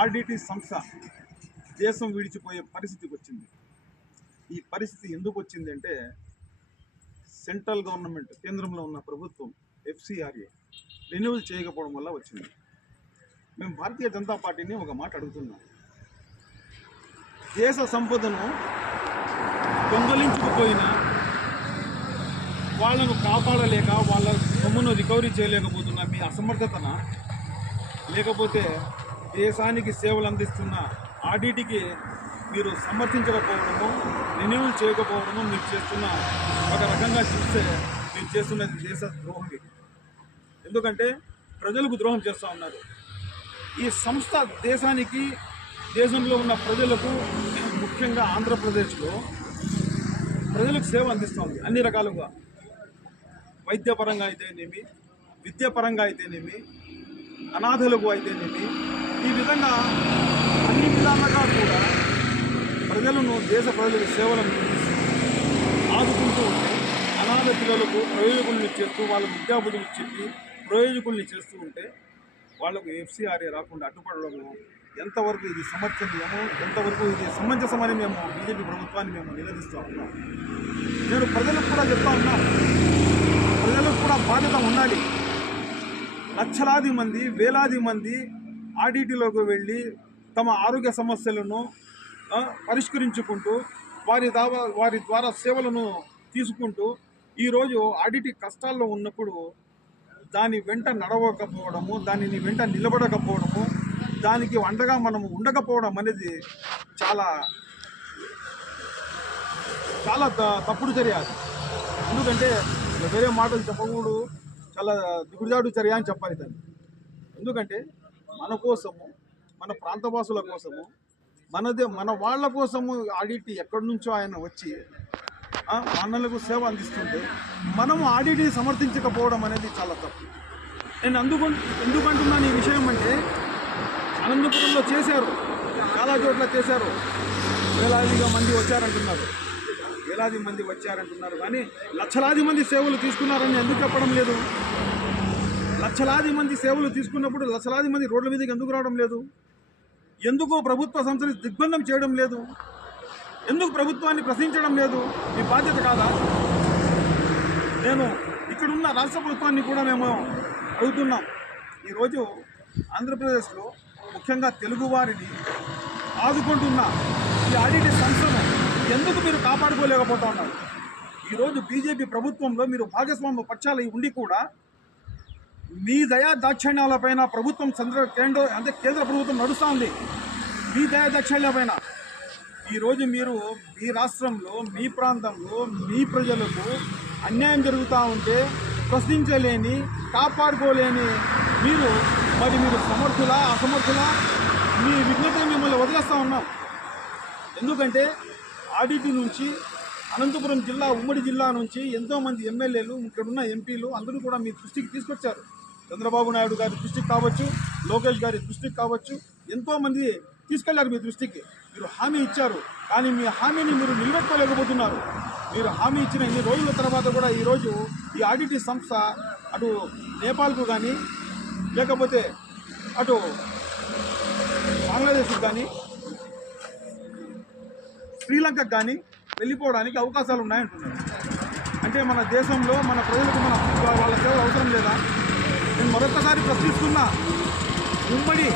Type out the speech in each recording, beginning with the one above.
RDT సంస్థ దేశం విడిచిపోయే పరిస్థితికి వచ్చింది. ఈ పరిస్థితి ఎందుకు వచ్చింది అంటే సెంట్రల్ గవర్నమెంట్, కేంద్రంలో ఉన్న ప్రభుత్వం FCRA రెన్యువల్ చేయకపోవడం వల్ల వచ్చింది. మేము భారతీయ జనతా పార్టీని ఒక మాట అడుగుతున్నాం. దేశ సంపదను దొంగలించుకుపోయినా వాళ్ళను కాపాడలేక, వాళ్ళ సొమ్మును రికవరీ చేయలేకపోతున్న మీ అసమర్థతన, లేకపోతే దేశానికి సేవలు అందిస్తున్న ఆడిటికి మీరు సమర్థించకపోవడము, రెన్యువల్ చేయకపోవడము మీరు చేస్తున్న, ఒక రకంగా చూస్తే మీరు చేస్తున్నది దేశ ద్రోహం. ఎందుకంటే ప్రజలకు ద్రోహం చేస్తూ ఉన్నారు. ఈ సంస్థ దేశానికి, దేశంలో ఉన్న ప్రజలకు, ముఖ్యంగా ఆంధ్రప్రదేశ్లో ప్రజలకు సేవ అందిస్తుంది అన్ని రకాలుగా. వైద్యపరంగా అయితేనేమి, విద్యాపరంగా అయితేనేమి, అనాథలకు అయితేనేమి, ఈ విధంగా అన్ని విధాలుగా కూడా ప్రజలను, దేశ ప్రజలకు సేవలను ఆదుకుంటూ ఉంటే, అనాథ పిల్లలకు ప్రయోజకుల్ని చేస్తూ, వాళ్ళకు విద్యాబుద్ధులు చెప్పి ప్రయోజకుల్ని చేస్తూ ఉంటే వాళ్లకు FCRA రాకుండా అడ్డుపడడము ఎంతవరకు ఇది సమర్థనీయమో, ఎంతవరకు ఇది సమంజసమని మేము బీజేపీ ప్రభుత్వాన్ని మేము నిలదీస్తూ ఉన్నాం. నేను ప్రజలకు కూడా చెప్తా ఉన్నా, ప్రజలకు కూడా బాధ్యత ఉండాలి. లక్షలాది మంది, వేలాది మంది ఆడిటిలోకి వెళ్ళి తమ ఆరోగ్య సమస్యలను పరిష్కరించుకుంటూ వారి ద్వారా సేవలను తీసుకుంటూ ఈరోజు ఆడిటి కష్టాల్లో ఉన్నప్పుడు దాని వెంట నడవకపోవడము, దానిని వెంట నిలబడకపోవడము, దానికి అండగా మనము ఉండకపోవడం అనేది చాలా చాలా తప్పుడు చర్య. ఎందుకంటే వేరే మాటలు చెప్పకూడదు, చాలా దిగుజాడు చర్య అని చెప్పాలి దాన్ని. ఎందుకంటే మన కోసము, మన ప్రాంతవాసుల కోసము, మన వాళ్ళ కోసము ఆడిటి ఎక్కడి నుంచో ఆయన వచ్చి మనలకు సేవ అందిస్తుంటే మనము ఆడిటిని సమర్థించకపోవడం అనేది చాలా తప్పు. నేను ఎందుకంటున్నాను ఈ విషయం అంటే, అనంతపురంలో చేశారు, చాలా చోట్ల చేశారు, వేలాదిగా మంది వచ్చారంటున్నారు, వేలాది మంది వచ్చారంటున్నారు, కానీ లక్షలాది మంది సేవలు తీసుకున్నారని ఎందుకు చెప్పడం లేదు? లక్షలాది మంది సేవలు తీసుకున్నప్పుడు లక్షలాది మంది రోడ్ల మీదకి ఎందుకు రావడం లేదు? ఎందుకు ప్రభుత్వ సంస్థలు దిగ్బంధం చేయడం లేదు? ఎందుకు ప్రభుత్వాన్ని ప్రశ్నించడం లేదు? మీ బాధ్యత కాదా? నేను ఇక్కడున్న రాష్ట్ర ప్రభుత్వాన్ని కూడా మేము అడుగుతున్నాం. ఈరోజు ఆంధ్రప్రదేశ్లో ముఖ్యంగా తెలుగువారిని ఆదుకుంటున్న ఈ ఆడిటి సంస్థను ఎందుకు మీరు కాపాడుకోలేకపోతా ఉన్నారు? ఈరోజు బీజేపీ ప్రభుత్వంలో మీరు భాగస్వామ్య పక్షాలు ఉండి కూడా మీ దయా దాక్షిణ్యాలపైన ప్రభుత్వం కేంద్ర ప్రభుత్వం నడుస్తూ ఉంది. మీ దయా దాక్షిణ్యాలపైన ఈరోజు మీరు మీ రాష్ట్రంలో, మీ ప్రాంతంలో, మీ ప్రజలకు అన్యాయం జరుగుతూ ఉంటే ప్రశ్నించలేని, కాపాడుకోలేని మీరు సమర్థులా, అసమర్థులా? మీ విజ్ఞతని మిమ్మల్ని వదిలేస్తూ ఉన్నాం. ఎందుకంటే ఆడిటి నుంచి అనంతపురం జిల్లా, ఉమ్మడి జిల్లా నుంచి ఎంతోమంది ఎమ్మెల్యేలు, ఇక్కడున్న ఎంపీలు అందరూ కూడా మీ దృష్టికి తీసుకొచ్చారు. చంద్రబాబు నాయుడు గారి దృష్టికి కావచ్చు, లోకేష్ గారి దృష్టికి కావచ్చు, ఎంతోమంది తీసుకెళ్లారు మీ దృష్టికి. మీరు హామీ ఇచ్చారు, కానీ మీ హామీని మీరు నిలబెట్టుకోలేకపోతున్నారు. మీరు హామీ ఇచ్చిన ఇన్ని రోజుల తర్వాత కూడా ఈరోజు ఈ ఆడిటి సంస్థ అటు నేపాల్కు కానీ, లేకపోతే అటు బంగ్లాదేశ్కు కానీ, శ్రీలంకకు కానీ వెళ్ళిపోవడానికి అవకాశాలు ఉన్నాయంటున్నారు. అంటే మన దేశంలో మన ప్రజలకు వాళ్ళ సేవలు అవసరం లేదా? నేను మరొకసారి ప్రశ్నిస్తున్నా, ఉమ్మడి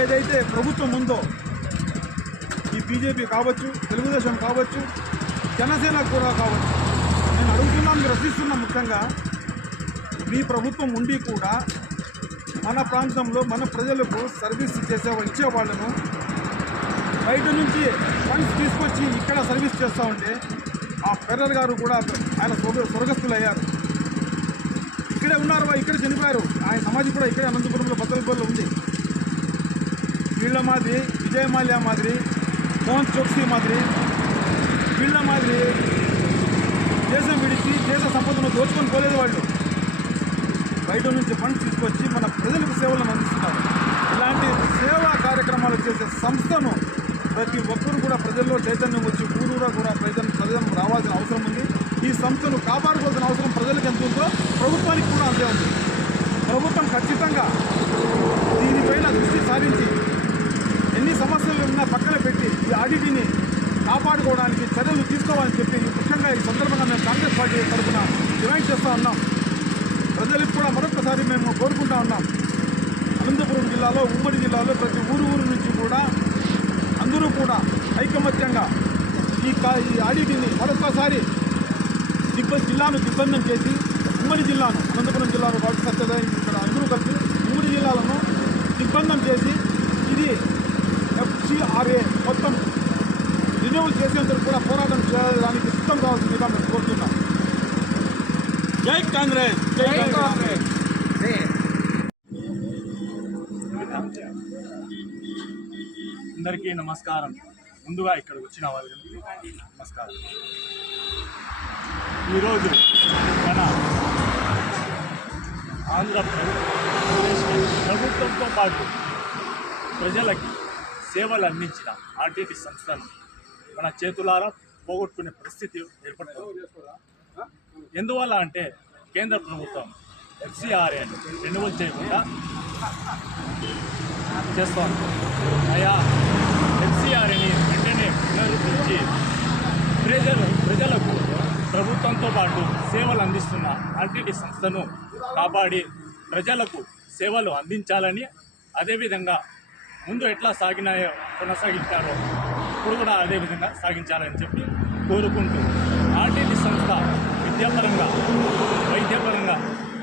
ఏదైతే ప్రభుత్వం ఉందో, ఈ బీజేపీ కావచ్చు, తెలుగుదేశం కావచ్చు, జనసేన కూడా కావచ్చు, నేను అడుగుతున్నాను, ప్రశ్నిస్తున్నా, ముఖ్యంగా మీ ప్రభుత్వం ఉండి కూడా మన ప్రాంతంలో మన ప్రజలకు సర్వీస్ ఇచ్చే వాళ్ళను బయట నుంచి ఫండ్స్ తీసుకొచ్చి ఇక్కడ సర్వీస్ చేస్తూ ఉంటే, ఆ ఫెడరల్ గారు కూడా ఆయన స్వర్గస్థులు అయ్యారు. ఇక్కడే ఉన్నారు, ఇక్కడ చనిపోయారు. ఆయన సమాధి కూడా ఇక్కడే అనంతపురంలో బద్దలపల్లిలో ఉంది. వీళ్ళ మాదిరి, విజయ్ మాల్యా మాదిరి, మోహన్ చోక్సీ మాదిరి, వీళ్ళ మాదిరి దేశం విడిచి దేశ సంపదను దోచుకొని పోలేదు. వాళ్ళు బయట నుంచి ఫండ్స్ తీసుకొచ్చి మన ప్రజలకు సేవలను అందిస్తున్నారు. ఇలాంటి సేవా కార్యక్రమాలు చేసే సంస్థను ప్రతి ఒక్కరూ కూడా ప్రజల్లో చైతన్యం వచ్చి ఊరూరా కూడా ప్రజలు రావాల్సిన అవసరం ఉంది. ఈ సంస్థను కాపాడుకోవాల్సిన అవసరం ప్రజలకు ఎంత ఉందో ప్రభుత్వానికి కూడా అంతే ఉంది. ప్రభుత్వం ఖచ్చితంగా దీనిపైన దృష్టి సారించి ఆర్టీటీని కాపాడుకోవడానికి చర్యలు తీసుకోవాలని చెప్పి ముఖ్యంగా ఈ సందర్భంగా మేము కాంగ్రెస్ పార్టీ తరఫున డిమాండ్ చేస్తూ ఉన్నాం. ప్రజలకు కూడా మరొకసారి మేము కోరుకుంటా ఉన్నాం. అనంతపురం జిల్లాలో, ఉమ్మడి జిల్లాలో ప్రతి ఊరు నుంచి కూడా అందరూ కూడా ఐకమత్యంగా ఈ ఆర్టీటీని మరొకసారి జిల్లాను దిగ్బంధం చేసి ఉమ్మడి జిల్లాను, అనంతపురం జిల్లాను కాబట్టి సత్యదాయం ఇక్కడ అందరూ కలిసి ఉమ్మడి జిల్లాలను దిగ్బంధం చేసి ఇది FCRA మొత్తం రిన్యూవల్ చేసేందుకు కూడా పోరాటం చేయడానికి సిద్ధం కావాల్సిందిగా మేము కోరుతున్నాం. జై కాంగ్రెస్, జై కాంగ్రెస్. అందరికీ నమస్కారం. ముందుగా ఇక్కడికి వచ్చిన వాళ్ళకి నమస్కారం. ఈరోజు మన ఆంధ్రప్రదేశ్ ప్రభుత్వంతో పాటు ప్రజలకి సేవలు అందించిన ఆర్టీటీ సంస్థను మన చేతులారా పోగొట్టుకునే పరిస్థితి ఏర్పడుతుంది. ఎందువల్ల అంటే కేంద్ర ప్రభుత్వం FCRAను రెన్యువల్ చేయకుండా చేస్తోంది. అయా FCRAని వెంటనే పునరుద్ధరించి ప్రజలకు ప్రభుత్వంతో పాటు సేవలు అందిస్తున్న ఆర్టీటీ సంస్థను కాపాడి ప్రజలకు సేవలు అందించాలని, అదేవిధంగా ముందు ఎట్లా సాగినాయో కొనసాగించారో ఇప్పుడు కూడా అదేవిధంగా సాగించాలని చెప్పి కోరుకుంటూ ఆర్టీటీ సంస్థ విద్యాపరంగా, వైద్యపరంగా,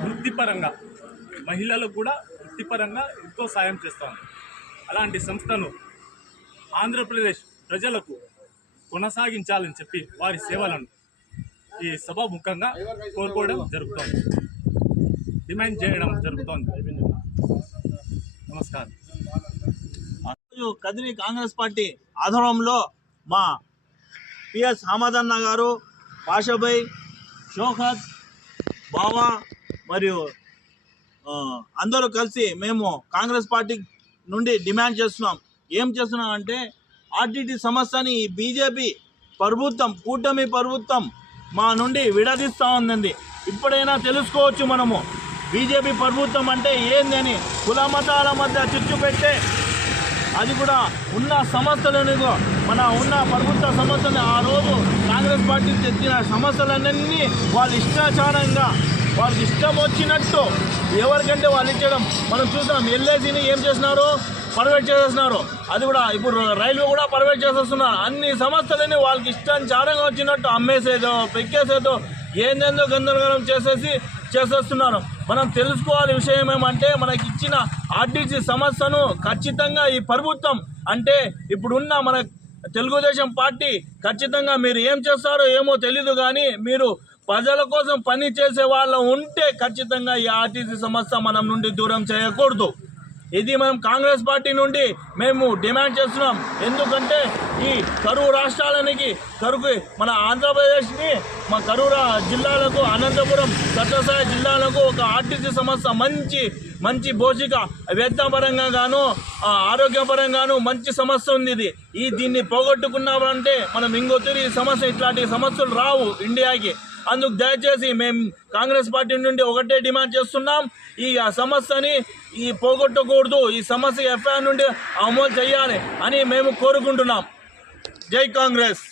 వృత్తిపరంగా, మహిళలకు కూడా వృత్తిపరంగా ఎంతో సాయం చేస్తోంది. అలాంటి సంస్థను ఆంధ్రప్రదేశ్ ప్రజలకు కొనసాగించాలని చెప్పి వారి సేవలను ఈ సభాముఖంగా కోరుకోవడం జరుగుతోంది, డిమాండ్ చేయడం జరుగుతోంది. నమస్కారం. కదిరి కాంగ్రెస్ పార్టీ ఆధ్వర్యంలో మా పిఎస్ హమదన్న గారు, పాషాభాయ్, షోకత్, బావా మరియు అందరూ కలిసి మేము కాంగ్రెస్ పార్టీ నుండి డిమాండ్ చేస్తున్నాం. ఏం చేస్తున్నాం అంటే ఆర్టీటీ సమస్యని బీజేపీ ప్రభుత్వం, కూటమి ప్రభుత్వం మా నుండి విడదీస్తూ ఉందండి. ఇప్పుడైనా తెలుసుకోవచ్చు మనము బీజేపీ ప్రభుత్వం అంటే ఏందని. కుల మతాల మధ్య చిచ్చు పెట్టే, అది కూడా ఉన్న సమస్యలను, మన ఉన్న ప్రభుత్వ సమస్యలు ఆ రోజు కాంగ్రెస్ పార్టీ తెచ్చిన సమస్యలన్నీ వాళ్ళు ఇష్టాచారంగా, వాళ్ళకి ఇష్టం వచ్చినట్టు ఎవరికంటే వాళ్ళు ఇచ్చడం మనం చూసాం. ఎల్ఐసిని ఏం చేసినారు, పర్వేట్ చేసేస్తున్నారు. అది కూడా ఇప్పుడు రైల్వే కూడా పర్వేట్ చేసేస్తున్నారు. అన్ని సమస్యలని వాళ్ళకి ఇష్టాచారంగా వచ్చినట్టు అమ్మేసేదో, పెక్కేసేదో, ఏందేందో గందరగోళం చేసేస్తున్నారు. మనం తెలుసుకోవాలి విషయం ఏమంటే మనకి ఇచ్చిన ఆర్టీసీ సమస్యను ఖచ్చితంగా ఈ ప్రభుత్వం అంటే ఇప్పుడున్న మన తెలుగుదేశం పార్టీ ఖచ్చితంగా మీరు ఏం చేస్తారో ఏమో తెలీదు, కానీ మీరు ప్రజల కోసం పని చేసే వాళ్ళు ఉంటే ఖచ్చితంగా ఈ ఆర్టీసీ సమస్య మనం నుండి దూరం చేయకూడదు. ఇది మనం కాంగ్రెస్ పార్టీ నుండి మేము డిమాండ్ చేస్తున్నాం. ఎందుకంటే ఈ కరువు రాష్ట్రాలకి, కరువు మన ఆంధ్రప్రదేశ్ని, మా కరువు జిల్లాలకు, అనంతపురం, సత్యసాయి జిల్లాలకు ఒక ఆర్టీసీ సమస్య మంచి భౌతిక వేతనపరంగా గాను, ఆరోగ్యపరంగాను మంచి సమస్య ఉంది. దీన్ని పోగొట్టుకున్నామంటే మనం ఇంకొకరి సమస్య, ఇట్లాంటి సమస్యలు రావు ఇండియాకి. అందుకు దయచేసి మేము కాంగ్రెస్ పార్టీ నుండి ఒకటే డిమాండ్ చేస్తున్నాం, ఈ సమస్యని పోగొట్టకూడదు, ఈ సమస్య FIR నుండి అమలు చేయాలి అని మేము కోరుకుంటున్నాం. జై కాంగ్రెస్.